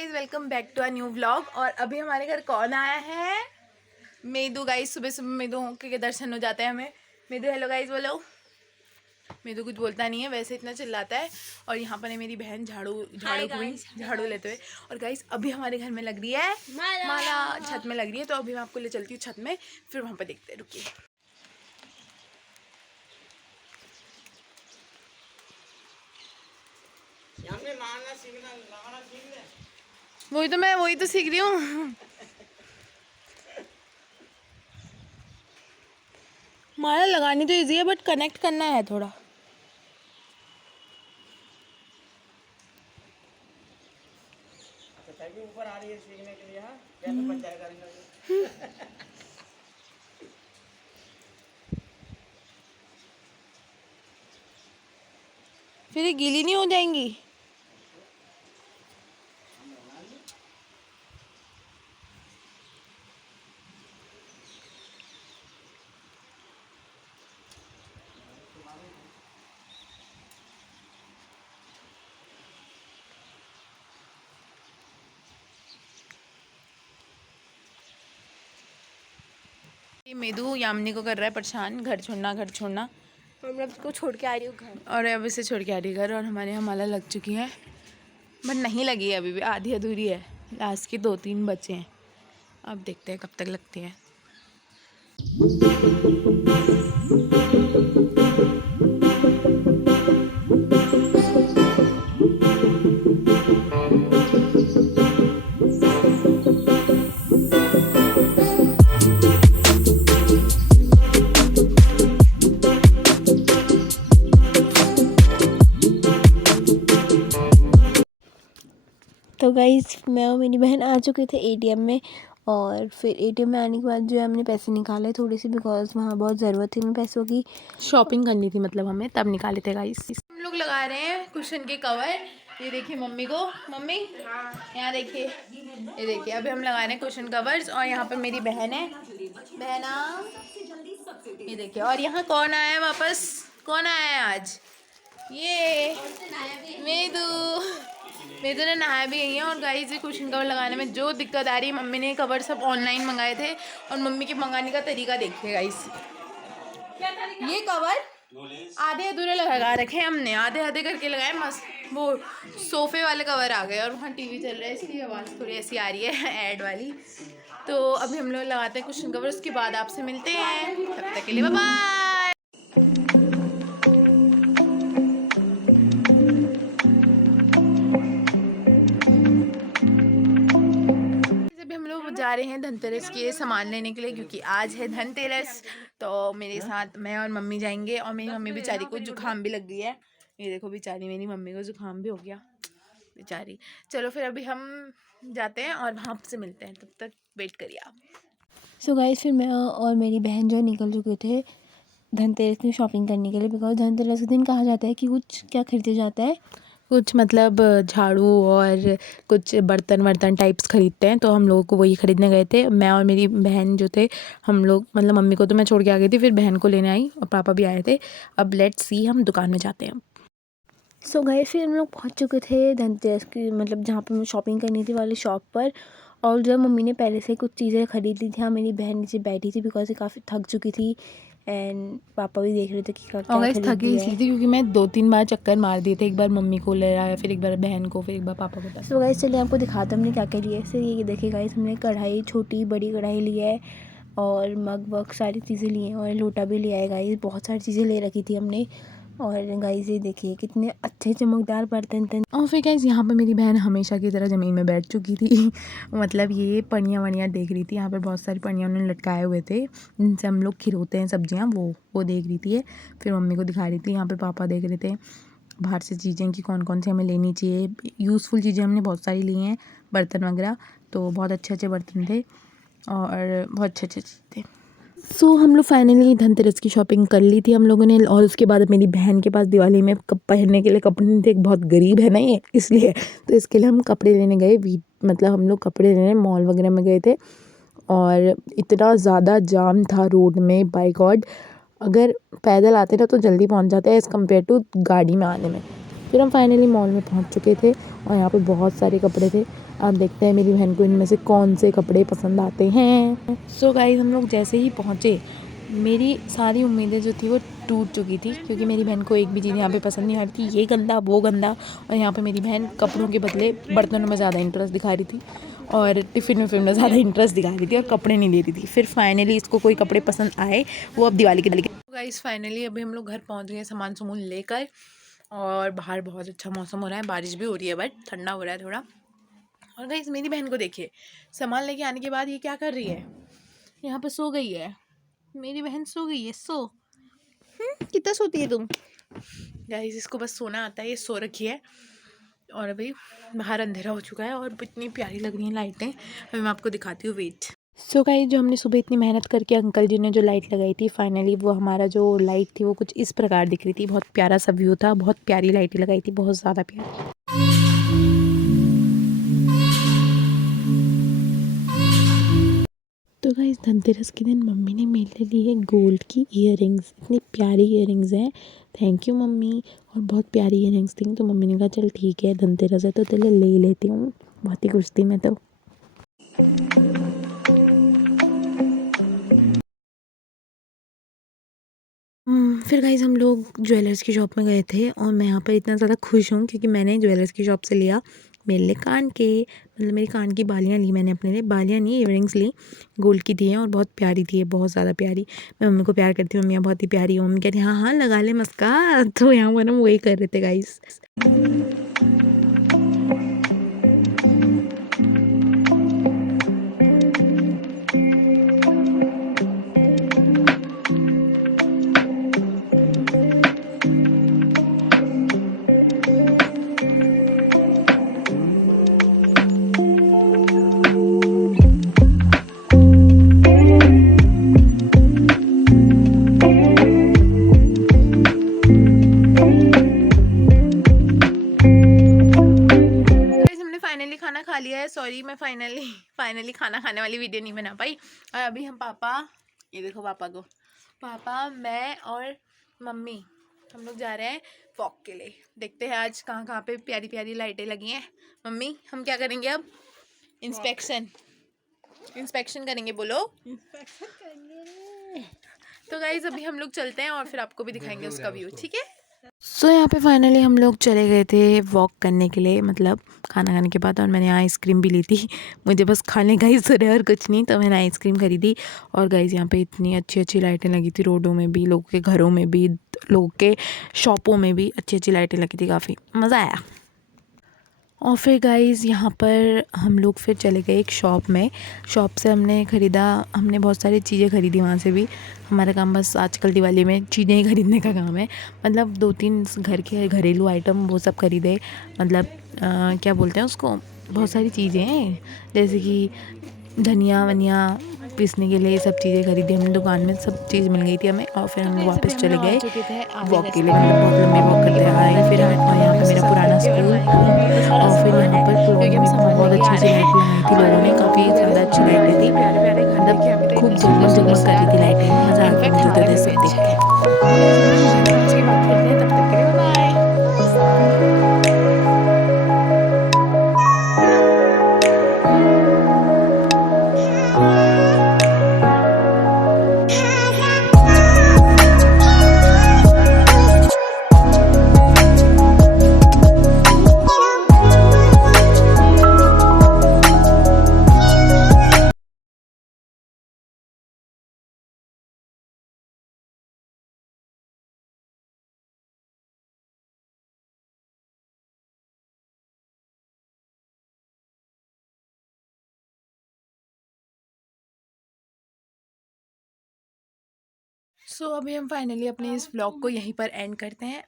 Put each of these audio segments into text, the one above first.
Guys, welcome back to a new vlog. और अभी हमारे घर कौन आया है? मेदू। गाइज सुबह सुबह मेदू के दर्शन हो जाते हैं हमें। मेदू हेलो गाइज बोलो। मेदू कुछ बोलता नहीं है, वैसे इतना चिल्लाता है। और यहाँ पर है मेरी बहन झाड़ू लेते हुए। और गाइज अभी हमारे घर में लग रही है माला, छत में लग रही है। तो अभी मैं आपको ले चलती हूँ छत में, फिर वहाँ पर देखते हैं। रुकिए। वही तो सीख रही हूँ। माला लगानी तो इजी है, बट कनेक्ट करना है थोड़ा। ऊपर आ रही है सीखने के लिए। कैसे बन जाएगा? फिर ये गीली नहीं हो जाएंगी? मेदू यामिनी को कर रहा है परेशान, घर छोड़ना। और मैं उसको छोड़ के आ रही हूँ घर। और अब इसे छोड़ के आ रही है घर। और हमारे यहाँ माला लग चुकी है, बट नहीं लगी है अभी भी, आधी अधूरी है। लास्ट के 2-3 बचे हैं, अब देखते हैं कब तक लगती है। तो गाइस मैं और मेरी बहन आ चुके थे एटीएम में। और फिर एटीएम में आने के बाद जो है हमने पैसे निकाले थोड़े से, बिकॉज वहाँ बहुत ज़रूरत थी हमें पैसों की। शॉपिंग करनी थी मतलब हमें, तब निकाले थे गाइस। हम लोग लगा रहे हैं कुशन के कवर। ये देखिए मम्मी को, मम्मी यहाँ देखिए, ये देखिए अभी हम लगा रहे हैं कुशन कवर्स। और यहाँ पर मेरी बहन है, बहना, ये देखिए। और यहाँ कौन आया है वापस? कौन आया है आज? ये मेदू ने नहाया भी यही है। और गाइस ये कुशन कवर लगाने में जो दिक्कत आ रही है, मम्मी ने कवर सब ऑनलाइन मंगाए थे। और मम्मी के मंगाने का तरीका देखिए गाइस। ये कवर आधे अधूरे लगा रखे हमने, आधे आधे करके लगाए मस्त। वो सोफे वाले कवर आ गए और वहाँ टीवी चल रहा है, इसलिए आवाज़ थोड़ी ऐसी आ रही है ऐड वाली। तो अभी हम लोग लगाते हैं कुशन कवर, उसके बाद आपसे मिलते हैं। तब तक के लिए बाय बाय। जा रहे हैं धनतेरस के सामान लेने के लिए, क्योंकि आज है धनतेरस। तो मेरे साथ मैं और मम्मी जाएंगे। और मेरी मम्मी बेचारी को जुकाम भी लग गई है। ये देखो बेचारी मेरी मम्मी को जुकाम भी हो गया बेचारी। चलो फिर अभी हम जाते हैं और वहाँ से मिलते हैं, तब तक वेट करिए आप। सो गाइस फिर मैं और मेरी बहन जो निकल चुके थे धनतेरस में शॉपिंग करने के लिए, बिकॉज धनतेरस के दिन कहा जाता है कि कुछ क्या खरीदे जाता है, कुछ मतलब झाड़ू और कुछ बर्तन वर्तन टाइप्स खरीदते हैं। तो हम लोगों को वही खरीदने गए थे, मैं और मेरी बहन जो थे। हम लोग मतलब मम्मी को तो मैं छोड़ के आ गई थी, फिर बहन को लेने आई और पापा भी आए थे। अब लेट्स सी, हम दुकान में जाते हैं। सो गाइस फिर हम लोग पहुंच चुके थे धनतेरस की मतलब जहाँ पे हमें शॉपिंग करनी थी वाली शॉप पर। और जब मम्मी ने पहले से कुछ चीज़ें खरीद ली थी, हाँ मेरी बहन नीचे बैठी थी बिकॉज ये काफ़ी थक चुकी थी। एंड पापा भी देख रहे थे कि क्या और गाइस खरीद थकी लिया इसलिए है। थी क्योंकि मैं 2-3 बार चक्कर मार दिए थे। एक बार मम्मी को ले आया, फिर एक बार बहन को, फिर एक बार पापा को। सो गाइस चलिए आपको दिखाते हमने क्या क्या लिया है। इससे ये देखिए गाइस, हमने कढ़ाई, छोटी बड़ी कढ़ाई ली है और मग वग सारी चीज़ें ली हैं। और लोटा भी लिया है गाइस, बहुत सारी चीज़ें ले रखी थी हमने। और गाइस ये देखिए कितने अच्छे चमकदार बर्तन थे। और फिर गाइस यहाँ पर मेरी बहन हमेशा की तरह ज़मीन में बैठ चुकी थी मतलब ये पनियाँ वनियाँ देख रही थी। यहाँ पर बहुत सारी पनियाँ उन्होंने लटकाए हुए थे, जिनसे हम लोग खिलौते हैं सब्जियाँ, वो देख रही थी। फिर मम्मी को दिखा रही थी। यहाँ पे पापा देख रहे थे बाहर से चीज़ें कि कौन कौन सी हमें लेनी चाहिए। यूज़फुल चीज़ें हमने बहुत सारी ली हैं, बर्तन वगैरह। तो बहुत अच्छे अच्छे बर्तन थे और बहुत अच्छे अच्छे चीज़ थे। सो हम लोग फाइनली धनतेरस की शॉपिंग कर ली थी हम लोगों ने। और उसके बाद मेरी बहन के पास दिवाली में पहनने के लिए कपड़े नहीं थे। एक बहुत गरीब है ना ये, इसलिए तो इसके लिए हम कपड़े लेने गए। मतलब हम लोग कपड़े लेने मॉल वगैरह में गए थे। और इतना ज़्यादा जाम था रोड में, बाय गॉड। अगर पैदल आते ना तो जल्दी पहुंच जाते हैं एज़ कम्पेयर टू गाड़ी में आने में। फिर हम फाइनली मॉल में पहुंच चुके थे और यहाँ पे बहुत सारे कपड़े थे। अब देखते हैं मेरी बहन को इनमें से कौन से कपड़े पसंद आते हैं। सो गाइस हम लोग जैसे ही पहुँचे मेरी सारी उम्मीदें जो थी वो टूट चुकी थी, क्योंकि मेरी बहन को एक भी चीज़ यहाँ पे पसंद नहीं आ रही थी, ये गंदा वो गंदा। और यहाँ पे मेरी बहन कपड़ों के बदले बर्तनों में ज़्यादा इंटरेस्ट दिखा रही थी और टिफ़िन में ज़्यादा इंटरेस्ट दिखा रही थी और कपड़े नहीं ले रही थी। फिर फाइनली इसको कोई कपड़े पसंद आए, वो अब दिवाली के गाइस फाइनली अभी हम लोग घर पहुँच गए सामान सुमून लेकर, और बाहर बहुत अच्छा मौसम हो रहा है, बारिश भी हो रही है बट ठंडा हो रहा है थोड़ा। और गाइस मेरी बहन को देखिए, सामान लेके आने के बाद ये क्या कर रही है, यहाँ पे सो गई है। मेरी बहन सो गई है। कितना सोती है तुम? गाइस इसको बस सोना आता है, ये सो रखी है। और अभी बाहर अंधेरा हो चुका है और इतनी प्यारी लग रही हैं लाइटें, अभी मैं आपको दिखाती हूँ, वेट। सो गाइस जो हमने सुबह इतनी मेहनत करके अंकल जी ने जो लाइट लगाई थी, फाइनली वो हमारा जो लाइट थी वो कुछ इस प्रकार दिख रही थी। बहुत प्यारा सा व्यू था, बहुत प्यारी लाइटें लगाई थी, बहुत ज़्यादा प्यारी। तो गाइस धनतेरस के दिन मम्मी ने मेरे लिए है गोल्ड की ईयररिंग्स, इतनी प्यारी ईयररिंग्स हैं। Thank you mummy. और बहुत प्यारी ईयररिंग्स थी, तो मम्मी ने कहा चल ठीक है धनतेरस है तो तेरे ले लेती हूँ। बहुत ही खुश थी मैं तो। फिर गाइस हम लोग ज्वेलर्स की शॉप में गए थे और मैं यहाँ पर इतना ज़्यादा खुश हूँ क्योंकि मैंने ज्वेलर्स की शॉप से लिया मेरे लिए कान के, मतलब मेरी कान की बालियाँ ली मैंने अपने लिए। बालियाँ नहीं, इयररिंग्स ली, गोल्ड की थी हैं और बहुत प्यारी थी, बहुत ज़्यादा प्यारी। मैं मम्मी को प्यार करती हूँ, मम्मी बहुत ही प्यारी हो। मम्मी कहती हाँ हाँ लगा ले मस्का। तो यहाँ पर हम वही कर रहे थे गाइस। फाइनली खाना खा लिया है। सॉरी मैं फाइनली खाना खाने वाली वीडियो नहीं बना पाई। और अभी हम पापा, ये देखो पापा को, पापा मैं और मम्मी हम लोग जा रहे हैं वॉक के लिए। देखते हैं आज कहाँ कहाँ पे प्यारी प्यारी लाइटें लगी हैं। मम्मी हम क्या करेंगे अब? इंस्पेक्शन करेंगे, बोलो इंस्पेक्शन करेंगे। तो गाइज अभी हम लोग चलते हैं और फिर आपको भी दिखाएंगे उसका व्यू, ठीक है। सो यहाँ पे फाइनली हम लोग चले गए थे वॉक करने के लिए, मतलब खाना खाने के बाद। और मैंने यहाँ आइसक्रीम भी ली थी, मुझे बस खाने का ही सुर है और कुछ नहीं, तो मैंने आइसक्रीम खरीदी। और गाइज यहाँ पे इतनी अच्छी अच्छी लाइटें लगी थी, रोडों में भी, लोगों के घरों में भी, लोगों के शॉपों में भी अच्छी अच्छी लाइटें लगी थी, काफ़ी मज़ा आया। और फिर गाइज़ यहाँ पर हम लोग फिर चले गए एक शॉप में। शॉप से हमने बहुत सारी चीज़ें ख़रीदी वहाँ से भी। हमारा काम बस आजकल दिवाली में चीज़ें ही ख़रीदने का काम है, मतलब 2-3 घर के घरेलू आइटम वो सब ख़रीदे। मतलब क्या बोलते हैं उसको, बहुत सारी चीज़ें हैं जैसे कि धनिया वनिया पीसने के लिए, सब चीज़ें खरीदी हमने दुकान में, सब चीज़ मिल गई थी हमें। और फिर हम वापस चले गए वॉक के लिए, मतलब बहुत लंबी वॉक करते आए। फिर यहाँ पे मेरा पुराना स्कूल, और फिर यहाँ पर कॉलोनी में बहुत अच्छी अच्छी लाइट लगाई थी लोगों ने, काफ़ी ज़्यादा अच्छी लाइटें थी, मतलब खूब जगमग जगमग कर रही थी लाइटें। मज़ा आ गया मुझे तो सब देख के। बात करते हैं, तब तक के लिए बाय। अभी हम फाइनली अपने इस व्लॉग को यहीं पर एंड करते हैं।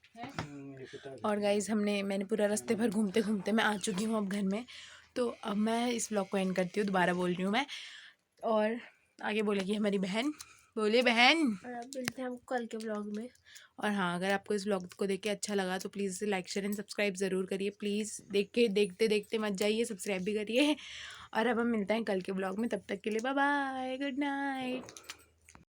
और गाइज़ मैंने पूरा रास्ते भर घूमते घूमते मैं आ चुकी हूँ अब घर में। तो अब मैं इस व्लॉग को एंड करती हूँ, दोबारा बोल रही हूँ मैं। और आगे बोलेगी हमारी बहन, बोलिए बहन। और अब मिलते हैं हम कल के व्लॉग में। और हाँ, अगर आपको इस व्लॉग को देख के अच्छा लगा तो प्लीज़ इसे लाइक शेयर एंड सब्सक्राइब ज़रूर करिए। प्लीज़ देखते देखते मत जाइए, सब्सक्राइब भी करिए। और अब हम मिलते हैं कल के व्लॉग में, तब तक के लिए बाय बाय, गुड नाइट।